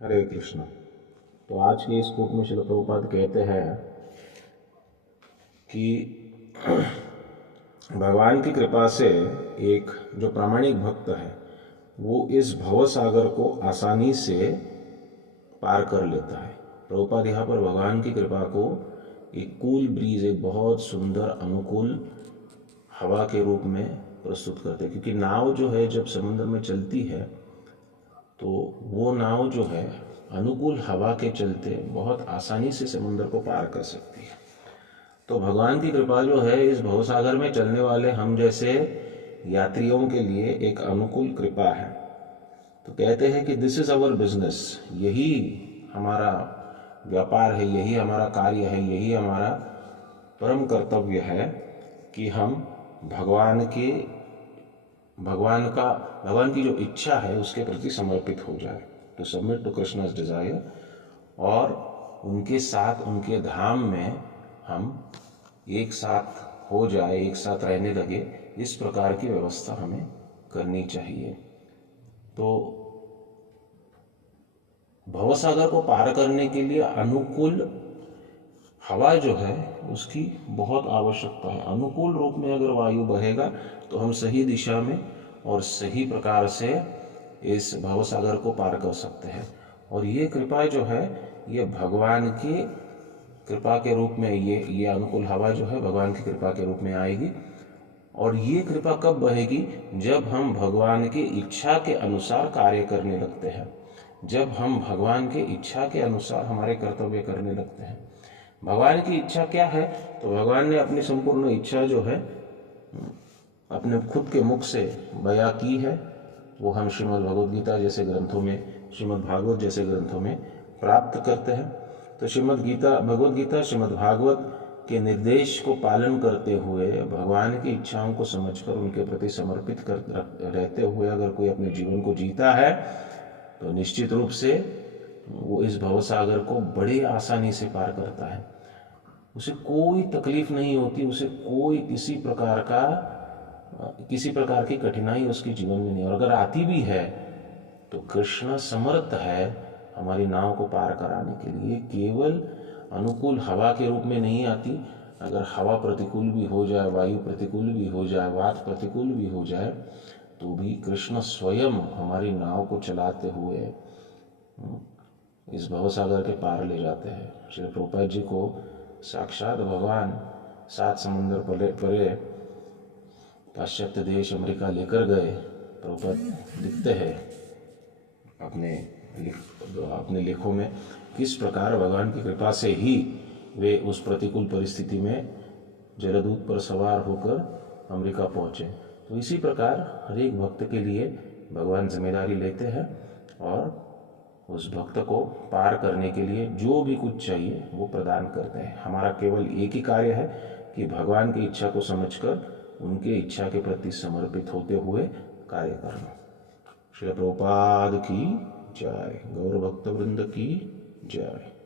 हरे कृष्ण। तो आज के इस कूट में श्रील प्रभुपाद कहते हैं कि भगवान की कृपा से एक जो प्रामाणिक भक्त है वो इस भव सागर को आसानी से पार कर लेता है। प्रभुपाद यहाँ पर भगवान की कृपा को एक कूल ब्रीज, एक बहुत सुंदर अनुकूल हवा के रूप में प्रस्तुत करते हैं, क्योंकि नाव जो है जब समुद्र में चलती है तो वो नाव जो है अनुकूल हवा के चलते बहुत आसानी से समुद्र को पार कर सकती है। तो भगवान की कृपा जो है इस भवसागर में चलने वाले हम जैसे यात्रियों के लिए एक अनुकूल कृपा है। तो कहते हैं कि दिस इज आवर बिजनेस, यही हमारा व्यापार है, यही हमारा कार्य है, यही हमारा परम कर्तव्य है कि हम भगवान की जो इच्छा है उसके प्रति समर्पित हो जाए, टू सबमिट टू कृष्णा's डिजायर, और उनके साथ उनके धाम में हम एक साथ हो जाए, एक साथ रहने लगे। इस प्रकार की व्यवस्था हमें करनी चाहिए। तो भवसागर को पार करने के लिए अनुकूल हवा जो है उसकी बहुत आवश्यकता है। अनुकूल रूप में अगर वायु बहेगा तो हम सही दिशा में और सही प्रकार से इस भवसागर को पार कर सकते हैं। और ये कृपा जो है ये भगवान की कृपा के रूप में, ये अनुकूल हवा जो है भगवान की कृपा के रूप में आएगी। और ये कृपा कब बहेगी? जब हम भगवान की इच्छा के अनुसार कार्य करने लगते हैं, जब हम भगवान की इच्छा के अनुसार हमारे कर्तव्य करने लगते हैं। भगवान की इच्छा क्या है? तो भगवान ने अपनी संपूर्ण इच्छा जो है अपने खुद के मुख से बयां की है। वो हम श्रीमद् भगवद गीता जैसे ग्रंथों में, श्रीमद् भागवत जैसे ग्रंथों में प्राप्त करते हैं। तो भगवद गीता श्रीमद् भागवत के निर्देश को पालन करते हुए, भगवान की इच्छाओं को समझकर उनके प्रति समर्पित कर रहते हुए अगर कोई अपने जीवन को जीता है तो निश्चित रूप से वो इस भवसागर को बड़ी आसानी से पार करता है। उसे कोई तकलीफ नहीं होती, उसे कोई किसी प्रकार की कठिनाई उसके जीवन में नहीं। और अगर आती भी है तो कृष्ण समर्थ है हमारी नाव को पार कराने के लिए। केवल अनुकूल हवा के रूप में नहीं आती, अगर हवा प्रतिकूल भी हो जाए, वायु प्रतिकूल भी हो जाए, वात प्रतिकूल भी हो जाए, तो भी कृष्ण स्वयं हमारी नाव को चलाते हुए इस भवसागर के पार ले जाते हैं। श्री प्रभुपाद जी को साक्षात भगवान 7 समुंदर परे पाश्चात्य देश अमेरिका लेकर गए। प्रभुपाद लिखते हैं अपने लेखों में किस प्रकार भगवान की कृपा से ही वे उस प्रतिकूल परिस्थिति में जलदूत पर सवार होकर अमेरिका पहुँचे। तो इसी प्रकार हर एक भक्त के लिए भगवान जिम्मेदारी लेते हैं और उस भक्त को पार करने के लिए जो भी कुछ चाहिए वो प्रदान करते हैं। हमारा केवल एक ही कार्य है कि भगवान की इच्छा को समझकर उनके इच्छा के प्रति समर्पित होते हुए कार्य करना। श्री प्रभुपाद की जय। गौर भक्त वृंद की जय।